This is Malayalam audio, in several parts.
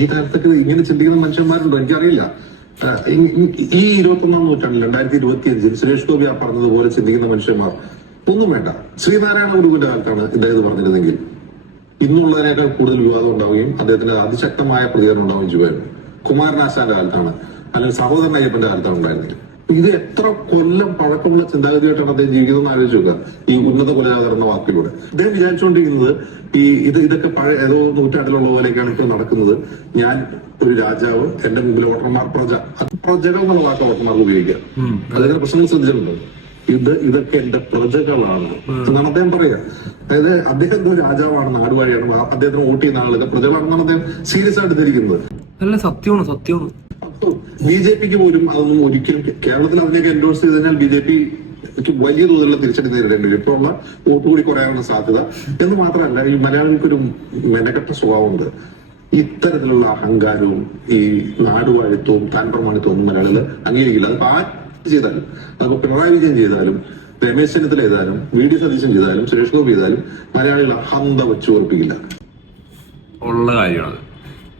ഈ കാലത്തൊക്കെ ഇങ്ങനെ ചിന്തിക്കുന്ന മനുഷ്യന്മാരുണ്ടോ? എനിക്കറിയില്ല. ഈ- ഇരുപത്തൊന്നാം നൂറ്റാണ്ടിൽ രണ്ടായിരത്തി ഇരുപത്തി അഞ്ചിൽ സുരേഷ് ഗോപി ആ പറഞ്ഞതുപോലെ ചിന്തിക്കുന്ന മനുഷ്യന്മാർ ഒന്നും വേണ്ട. ശ്രീനാരായണ ഗുരുവിന്റെ കാലത്താണ് ഇദ്ദേഹം പറഞ്ഞിരുന്നെങ്കിൽ. ഇന്നുള്ളതിനേക്കാൾ കൂടുതൽ വിവാദം ഉണ്ടാവുകയും അദ്ദേഹത്തിന്റെ അതിശക്തമായ പ്രതികരണം ഉണ്ടാവുകയും ചെയ്യുമായിരുന്നു. കുമാരനാശാന്റെ കാലത്താണ്. അല്ലെങ്കിൽ സഹോദരൻ അയ്യപ്പന്റെ കാലത്താണ് ഉണ്ടായിരുന്നെങ്കിൽ ഇത് എത്ര കൊല്ലം പഴക്കമുള്ള ചിന്താഗതിയായിട്ടാണ് അദ്ദേഹം ജീവിക്കുന്നതെന്ന് ആലോചിച്ച് നോക്കുക. ഈ ഉന്നത കുലജാതർ എന്ന വാക്കിലൂടെ. അദ്ദേഹം വിചാരിച്ചുകൊണ്ടിരിക്കുന്നത് ഈ ഇത് ഇതൊക്കെ പഴയ ഏതോ നൂറ്റാണ്ടിലുള്ള പോലെയൊക്കെയാണ് ഇപ്പോൾ നടക്കുന്നത്. ഞാൻ ഒരു രാജാവ് എന്റെ മുമ്പിൽ വോട്ടർമാർ പ്രജ പ്രജകൾ എന്നുള്ള വാക്ക് വോട്ടർമാർക്ക് ഉപയോഗിക്കുക അതിന്റെ പ്രശ്നങ്ങൾ ശ്രദ്ധിച്ചിട്ടുണ്ടോ. ഇത് ഇതൊക്കെ എന്റെ പ്രജകളാണ്. എന്നാണ് അദ്ദേഹം പറയുക. അതായത് അദ്ദേഹം എന്തോ രാജാവാണ് നാടുവാഴിയാണ്. വഴിയാണ് അദ്ദേഹത്തിന് വോട്ട് ചെയ്യുന്ന ആളുകൾ പ്രജകളാണെന്നാണ് അദ്ദേഹം സീരിയസ് ആയിട്ട് ധരിക്കുന്നത് അല്ല സത്യമാണ് സത്യമാണ്. ബി ജെ പിക്ക് പോലും അതൊന്നും ഒരിക്കലും കേരളത്തിൽ അതിനെയൊക്കെ എൻഡോഴ്സ് ചെയ്ത് കഴിഞ്ഞാൽ ബി ജെ പി വലിയ തോതിലുള്ള തിരിച്ചടി നേരിടേണ്ടി വരും. ഇപ്പോഴുള്ള വോട്ട് കൂടി കുറയാനുള്ള സാധ്യത എന്ന് മാത്രമല്ല ഈ മലയാളികൾക്കൊരു മെനക്കെട്ട സ്വഭാവമുണ്ട്. ഇത്തരത്തിലുള്ള അഹങ്കാരവും ഈ നാടുവാഴിത്വവും താൻ പ്രമാണിത്വവും ഒന്നും മലയാളികൾ അംഗീകരിക്കില്ല. അതിപ്പോ ആ ചെയ്താലും അതിപ്പോ പിണറായി വിജയൻ ചെയ്താലും രമേശ് ചെന്നിത്തല ചെയ്താലും വി ഡി സതീശൻ ചെയ്താലും സുരേഷ് ഗോപി ചെയ്താലും മലയാളികൾ ഹന്ത വെച്ചു ഉറപ്പിക്കില്ല ഉള്ള കാര്യമാണ്.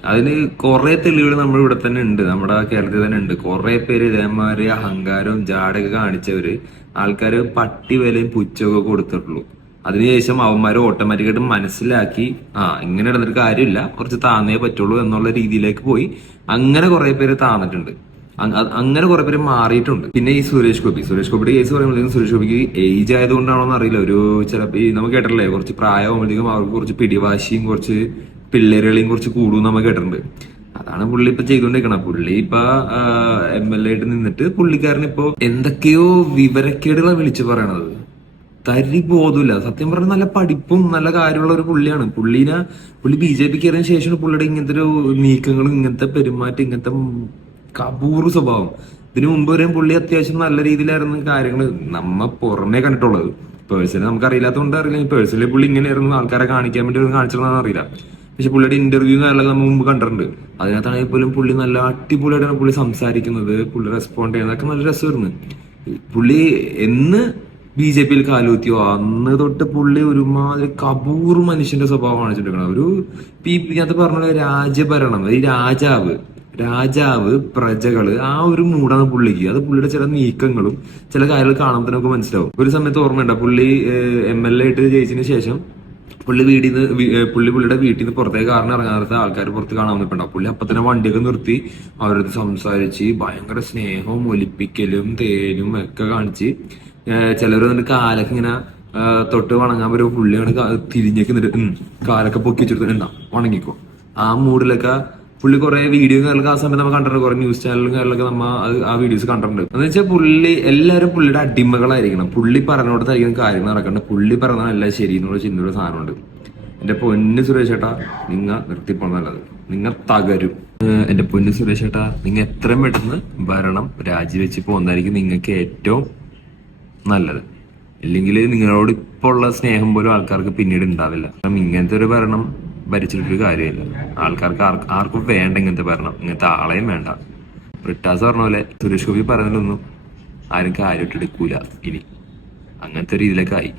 അതിന് കുറെ തെളിവുകൾ നമ്മൾ ഇവിടെ തന്നെ ഉണ്ട്. നമ്മുടെ കേരളത്തിൽ തന്നെ ഉണ്ട്. കുറെ പേര് ഇതേമാതിരി അഹങ്കാരവും ജാടൊക്കെ കാണിച്ചവര് ആൾക്കാര് പട്ടി വിലയും പുച്ചൊക്കെ കൊടുത്തിട്ടുള്ളൂ. അതിനുശേഷം അവന്മാര് ഓട്ടോമാറ്റിക്കായിട്ട് മനസ്സിലാക്കി ആ ഇങ്ങനെ ഇടന്നിട്ട് കാര്യമില്ല. കുറച്ച് താന്നേ പറ്റുള്ളൂ എന്നുള്ള രീതിയിലേക്ക് പോയി. അങ്ങനെ കുറെ പേര് താന്നിട്ടുണ്ട്. അങ്ങനെ കുറെ പേര് മാറിയിട്ടുണ്ട്. പിന്നെ ഈ സുരേഷ് ഗോപി. സുരേഷ് ഗോപിയുടെ കേസ് പറയുമ്പോഴത്തേക്കും സുരേഷ് ഗോപിക്ക് ഏജ് ആയതുകൊണ്ടാണോ എന്ന് അറിയില്ല. ഒരു ചിലപ്പോ ഈ നമുക്ക് കേട്ടിട്ടില്ലേ? കുറച്ച് പ്രായമാകുമ്പോഴത്തേക്കും അവർക്ക് കുറച്ച് പിടിവാശിയും കുറച്ച് പിള്ളേരുകളെയും കുറച്ച് കൂടും നമ്മൾ കേട്ടിട്ടുണ്ട്. അതാണ് പുള്ളി ഇപ്പൊ ചെയ്തുകൊണ്ടിരിക്കണം പുള്ളി ഇപ്പൊ എം എൽ എ ആയിട്ട് നിന്നിട്ട് പുള്ളിക്കാരൻ ഇപ്പോ എന്തൊക്കെയോ വിവരക്കേടുകളാണ് വിളിച്ചു പറയണത്. തരി ബോധമില്ല. സത്യം പറഞ്ഞാൽ നല്ല പഠിപ്പും നല്ല കാര്യമുള്ള ഒരു പുള്ളിയാണ്. പുള്ളിനെ പുള്ളി ബി ജെ പി കയറിയതിനു ശേഷം പുള്ളിയുടെ ഇങ്ങനത്തെ ഒരു നീക്കങ്ങളും ഇങ്ങനത്തെ പെരുമാറ്റം ഇങ്ങനത്തെ കബൂറ് സ്വഭാവം. ഇതിനു മുമ്പ് വരെയും പുള്ളി അത്യാവശ്യം നല്ല രീതിയിലായിരുന്നു കാര്യങ്ങൾ നമ്മ പുറമേ കണ്ടിട്ടുള്ളത്. പേഴ്സണലി നമുക്ക് അറിയില്ലാത്തതുകൊണ്ട് അറിയില്ല. പേഴ്സണലി പുള്ളി ഇങ്ങനെയായിരുന്നു ആൾക്കാരെ കാണിക്കാൻ വേണ്ടി കാണിച്ചിട്ടുണ്ടെന്ന് അറിയില്ല. പക്ഷെ പുള്ളിയുടെ ഇന്റർവ്യൂ കാര്യങ്ങളൊക്കെ നമ്മൾ മുമ്പ് കണ്ടിട്ടുണ്ട്. അതിനകത്താണെങ്കിൽ പോലും പുള്ളി നല്ല അടിപൊളിയായിട്ടാണ് പുള്ളി സംസാരിക്കുന്നത് പുള്ളി റെസ്പോണ്ട് ചെയ്യുന്നതൊക്കെ നല്ല രസമായിരുന്നു. പുള്ളി എന്ന് ബി ജെ പിയിൽ കാലൂത്തിയോ അന്ന് തൊട്ട് പുള്ളി ഒരുമാതിരി കപൂർ മനുഷ്യന്റെ സ്വഭാവമാണ് വെച്ചിട്ടുള്ളത് ഒരു പി ഇതിനകത്ത് പറഞ്ഞ രാജ്യഭരണം ഈ രാജാവ് രാജാവ് പ്രജകൾ ആ ഒരു മൂടാണ് പുള്ളിക്ക്. അത് പുള്ളിയുടെ ചില നീക്കങ്ങളും ചില കാര്യങ്ങൾ കാണുമ്പോൾ മനസ്സിലാവും. ഒരു സമയത്ത് ഓർമ്മയുണ്ട് പുള്ളി എം എൽ എ ആയിട്ട് ജയിച്ചതിന് ശേഷം പുള്ളി വീട്ടിൽ പുള്ളി പുള്ളിയുടെ വീട്ടിൽ നിന്ന് പുറത്തേക്ക് കാരണം ഇറങ്ങാത്ത ആൾക്കാർ പുറത്ത് കാണാൻ വന്നിട്ടുണ്ടാവും പുള്ളി അപ്പൊ തന്നെ വണ്ടിയൊക്കെ നിർത്തി അവരടുത്ത് സംസാരിച്ച് ഭയങ്കര സ്നേഹവും ഒലിപ്പിക്കലും തേനും ഒക്കെ കാണിച്ച് ചിലർ വന്നിട്ട് കാലൊക്കെ ഇങ്ങനെ തൊട്ട് വണങ്ങാൻ വരുമ്പോൾ പുള്ളി അങ്ങനെ കാ- തിരിഞ്ഞേക്ക് നിന്നിട്ട് കാലൊക്കെ പൊക്കി വെച്ചെടുത്ത് ഉണ്ടാ വണങ്ങിക്കോ ആ മൂഡിലൊക്കെ പുള്ളി കുറെ വീഡിയോ കാര്യങ്ങളൊക്കെ ആ സമയത്ത് നമ്മൾ കണ്ടിട്ടുണ്ട്. കുറെ ന്യൂസ് ചാനലും കാര്യങ്ങളൊക്കെ നമ്മൾ ആ വീഡിയോസ് കണ്ടിട്ടുണ്ട്. എന്ന് വെച്ചാൽ പുള്ളി എല്ലാവരും പുള്ളിയുടെ അടിമകളായിരിക്കണം. പുള്ളി പറഞ്ഞോടത്തായിരിക്കും കാര്യങ്ങൾ നടക്കേണ്ടത് പുള്ളി പറഞ്ഞാൽ എല്ലാം ശരി എന്നുള്ള ചിന്തയുടെ സാധനമുണ്ട്. എന്റെ പൊന്ന് സുരേഷ് ചേട്ടാ നിങ്ങൾ നിർത്തിപ്പോണ നല്ലത്. നിങ്ങ തകരും. എന്റെ പൊന്ന് സുരേഷ് ചേട്ടാ നിങ്ങൾ എത്രയും പെട്ടെന്ന് ഭരണം രാജിവെച്ച് പോകുന്നതായിരിക്കും നിങ്ങൾക്ക് ഏറ്റവും നല്ലത്. ഇല്ലെങ്കിൽ നിങ്ങളോട് ഇപ്പോൾ ഉള്ള സ്നേഹം പോലും ആൾക്കാർക്ക് പിന്നീട് ഉണ്ടാവില്ല കാരണം ഇങ്ങനത്തെ ഒരു ഭരണം ഭരിച്ചിട്ടൊരു കാര്യമില്ല. ആൾക്കാർക്ക് ആർ- ആർക്കും വേണ്ട ഇങ്ങനത്തെ ഭരണം. ഇങ്ങനത്തെ ആളെയും വേണ്ട. റിട്ടാസ് പറഞ്ഞ പോലെ സുരേഷ് ഗോപി പറഞ്ഞതിലൊന്നും ആരും കാര്യമായിട്ട് എടുക്കൂല ഇനി അങ്ങനത്തെ രീതിയിലേക്കായി